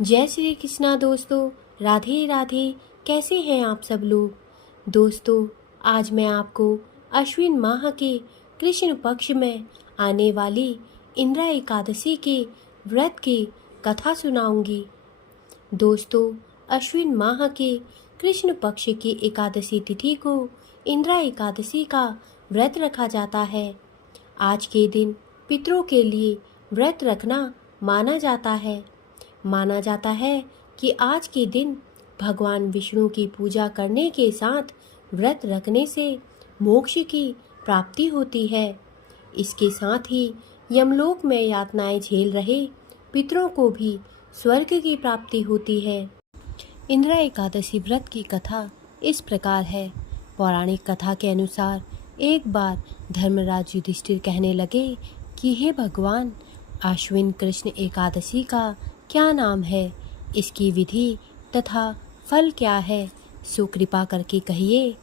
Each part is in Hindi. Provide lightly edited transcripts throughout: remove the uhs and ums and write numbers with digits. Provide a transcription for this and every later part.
जय श्री कृष्णा दोस्तों। राधे राधे। कैसे हैं आप सब लोग। दोस्तों, आज मैं आपको अश्विन माह के कृष्ण पक्ष में आने वाली इंद्रा एकादशी के व्रत की कथा सुनाऊंगी। दोस्तों, अश्विन माह के कृष्ण पक्ष की एकादशी तिथि को इंद्रा एकादशी का व्रत रखा जाता है। आज के दिन पितरों के लिए व्रत रखना माना जाता है कि आज के दिन भगवान विष्णु की पूजा करने के साथ व्रत रखने से मोक्ष की प्राप्ति होती है। इसके साथ ही यमलोक में यातनाएं झेल रहे पितरों को भी स्वर्ग की प्राप्ति होती है। इंद्रा एकादशी व्रत की कथा इस प्रकार है। पौराणिक कथा के अनुसार एक बार धर्मराज युधिष्ठिर कहने लगे कि हे भगवान, अश्विन कृष्ण एकादशी का क्या नाम है, इसकी विधि तथा फल क्या है, सो कृपा करके कहिए।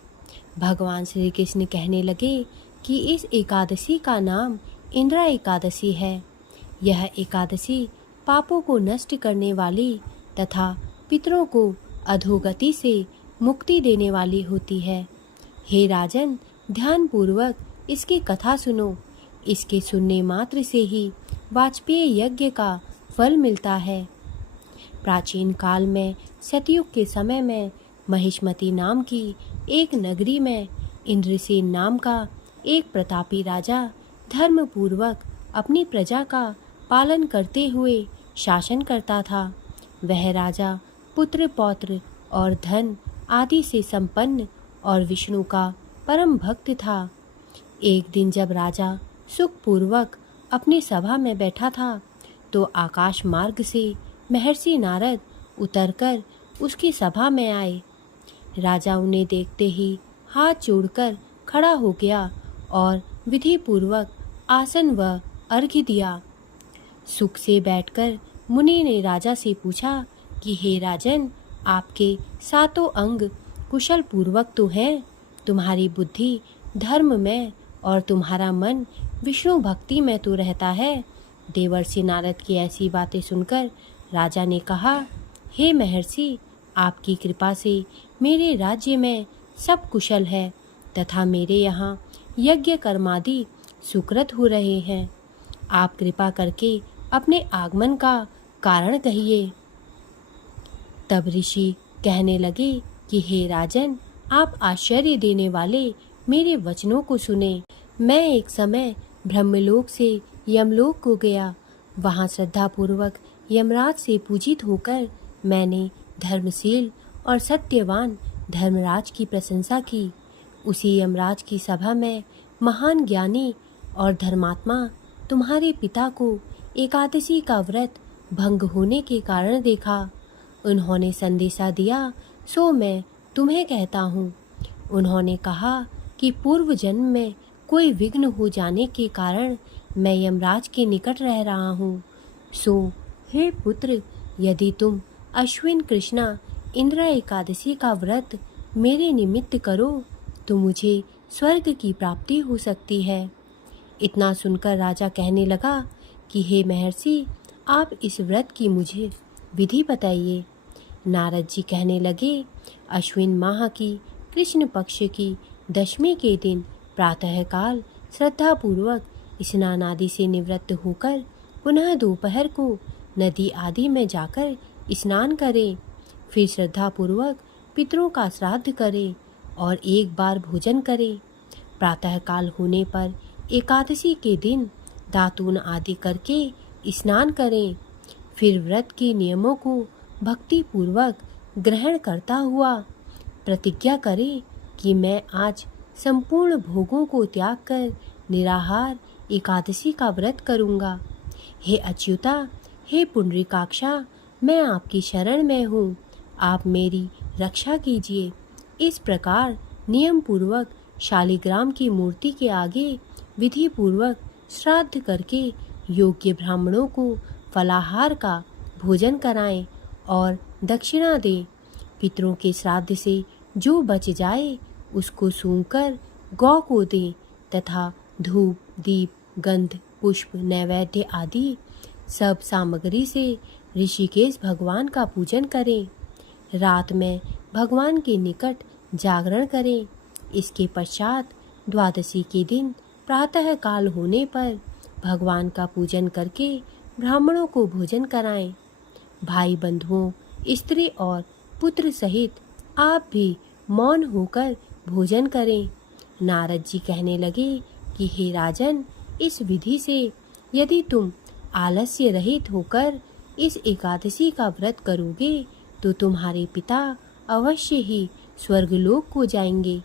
भगवान श्री कृष्ण कहने लगे कि इस एकादशी का नाम इंद्रा एकादशी है। यह एकादशी पापों को नष्ट करने वाली तथा पितरों को अधोगति से मुक्ति देने वाली होती है। हे राजन, ध्यानपूर्वक इसकी कथा सुनो। इसके सुनने मात्र से ही वाजपेय यज्ञ का फल मिलता है। प्राचीन काल में सतयुग के समय में महिष्मती नाम की एक नगरी में इंद्रसेन नाम का एक प्रतापी राजा धर्मपूर्वक अपनी प्रजा का पालन करते हुए शासन करता था। वह राजा पुत्र पौत्र और धन आदि से संपन्न और विष्णु का परम भक्त था। एक दिन जब राजा सुखपूर्वक अपनी सभा में बैठा था तो आकाश मार्ग से महर्षि नारद उतरकर उसकी सभा में आए। राजा उन्हें देखते ही हाथ जोड़कर खड़ा हो गया और विधि पूर्वक आसन व अर्घ्य दिया। सुख से बैठकर मुनि ने राजा से पूछा कि हे राजन, आपके सातों अंग कुशल पूर्वक तो हैं, तुम्हारी बुद्धि धर्म में और तुम्हारा मन विष्णु भक्ति में तो रहता है। देवर्षि नारद की ऐसी बातें सुनकर राजा ने कहा, हे महर्षि, आपकी कृपा से मेरे राज्य में सब कुशल है तथा मेरे यहाँ यज्ञ कर्मादि सुकृत हो रहे हैं। आप कृपा करके अपने आगमन का कारण कहिए। तब ऋषि कहने लगे कि हे राजन, आप आश्चर्य देने वाले मेरे वचनों को सुने। मैं एक समय ब्रह्मलोक से यमलोक को गया। वहाँ श्रद्धापूर्वक यमराज से पूजित होकर मैंने धर्मशील और सत्यवान धर्मराज की प्रशंसा की। उसी यमराज की सभा में महान ज्ञानी और धर्मात्मा तुम्हारे पिता को एकादशी का व्रत भंग होने के कारण देखा। उन्होंने संदेशा दिया, सो मैं तुम्हें कहता हूँ। उन्होंने कहा कि पूर्व जन्म में कोई विघ्न हो जाने के कारण मैं यमराज के निकट रह रहा हूँ। सो हे पुत्र, यदि तुम अश्विन कृष्णा इंद्रा एकादशी का व्रत मेरे निमित्त करो तो मुझे स्वर्ग की प्राप्ति हो सकती है। इतना सुनकर राजा कहने लगा कि हे महर्षि, आप इस व्रत की मुझे विधि बताइए। नारद जी कहने लगे, अश्विन माह की कृष्ण पक्ष की दशमी के दिन प्रातःकाल श्रद्धापूर्वक स्नान आदि से निवृत्त होकर पुनः दोपहर को नदी आदि में जाकर स्नान करें। फिर श्रद्धापूर्वक पितरों का श्राद्ध करें और एक बार भोजन करें। प्रातःकाल होने पर एकादशी के दिन दातून आदि करके स्नान करें। फिर व्रत के नियमों को भक्ति पूर्वक ग्रहण करता हुआ प्रतिज्ञा करें कि मैं आज संपूर्ण भोगों को त्याग कर निराहार एकादशी का व्रत करूँगा। हे अच्युता, हे पुंडरीकाक्षा, मैं आपकी शरण में हूँ, आप मेरी रक्षा कीजिए। इस प्रकार नियम पूर्वक शालिग्राम की मूर्ति के आगे विधि पूर्वक श्राद्ध करके योग्य ब्राह्मणों को फलाहार का भोजन कराएं और दक्षिणा दें। पितरों के श्राद्ध से जो बच जाए उसको सूंघकर गौ को दें तथा धूप दीप गंध पुष्प नैवेद्य आदि सब सामग्री से ऋषिकेश भगवान का पूजन करें। रात में भगवान के निकट जागरण करें। इसके पश्चात द्वादशी के दिन प्रातः काल होने पर भगवान का पूजन करके ब्राह्मणों को भोजन कराएं। भाई बंधुओं, स्त्री और पुत्र सहित आप भी मौन होकर भोजन करें। नारद जी कहने लगे कि हे राजन, इस विधि से यदि तुम आलस्य रहित होकर इस एकादशी का व्रत करोगे तो तुम्हारे पिता अवश्य ही स्वर्गलोक को जाएंगे।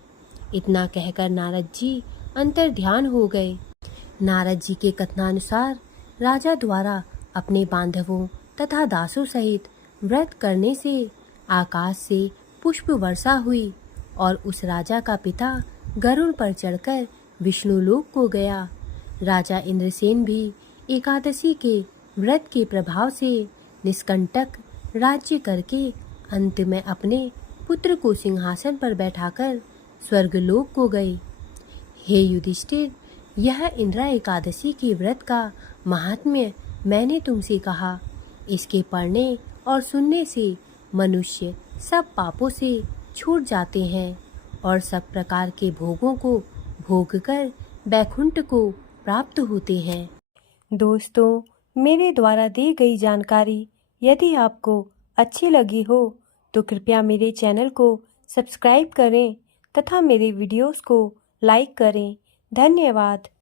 इतना कहकर नारद जी अंतर ध्यान हो गए। नारद जी के कथनानुसार राजा द्वारा अपने बांधवों तथा दासों सहित व्रत करने से आकाश से पुष्प वर्षा हुई और उस राजा का पिता गरुड़ पर चढ़कर विष्णुलोक को गया। राजा इंद्रसेन भी एकादशी के व्रत के प्रभाव से निष्कंटक राज्य करके अंत में अपने पुत्र को सिंहासन पर बैठाकर स्वर्गलोक को गए। हे युधिष्ठिर, यह इंद्रा एकादशी के व्रत का महात्म्य मैंने तुमसे कहा। इसके पढ़ने और सुनने से मनुष्य सब पापों से छूट जाते हैं और सब प्रकार के भोगों को भोगकर बैकुंठ को प्राप्त होते हैं। दोस्तों, मेरे द्वारा दी गई जानकारी यदि आपको अच्छी लगी हो तो कृपया मेरे चैनल को सब्सक्राइब करें तथा मेरे वीडियोस को लाइक करें। धन्यवाद।